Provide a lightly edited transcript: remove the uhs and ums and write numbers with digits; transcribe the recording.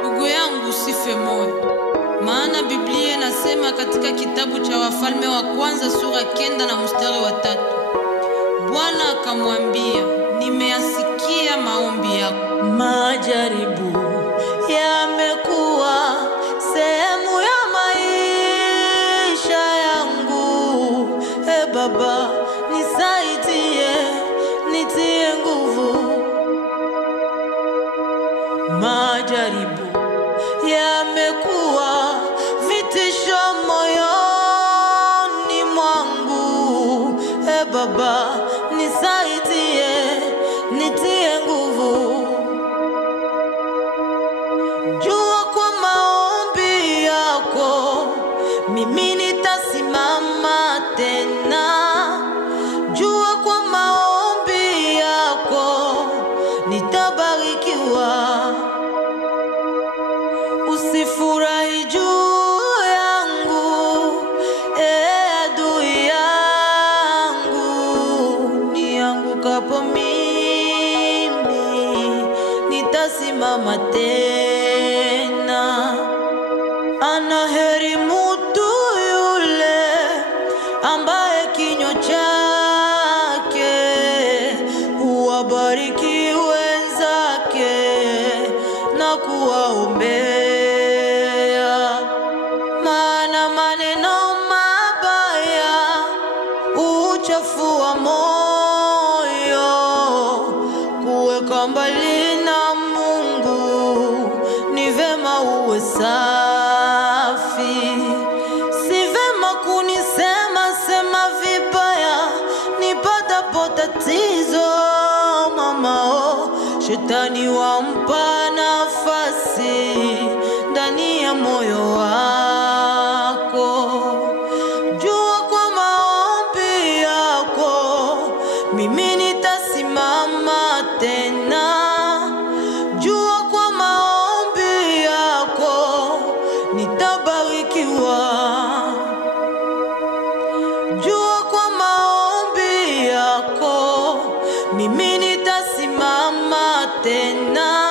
Ndugu yangu, usife moyo, maana Biblia inasema katika kitabu cha Wafalme wa kwanza sura 9 na mstari wa 3, Bwana akamwambia, nimeyasikia maombi yako. Majaribu yamekuwa sehemu ya maisha yangu. Baba, nisaidie, nitie nguvu. Majaribu yamekuwa vitisho moyoni mwangu. Baba, nisaidie, nitie nguvu. Jua kwa maombi yako mimi nitasimama tena. Jua kwa maombi yako nitabarikiwa. Usifurahi juu yangu, adui yangu. Niangukapo mimi nitasimama tena. Anaheri mtu yule ambaye kinywa chake huwabariki wenzake na kuwaombea, maana maneno mabaya huchafua moyo. Kuweka mbali na Mungu ni vema uwe safi. Si vema kunisema sema vibaya nipatapo tatizo, mamao. Shetani wampa nafasi ndani ya moyo wako. Jua kwa maombi yako mimi nitasimama tena. Jua kwa maombi yako nitabarikiwa. Jua kwa maombi yako mimi nitasimama tena.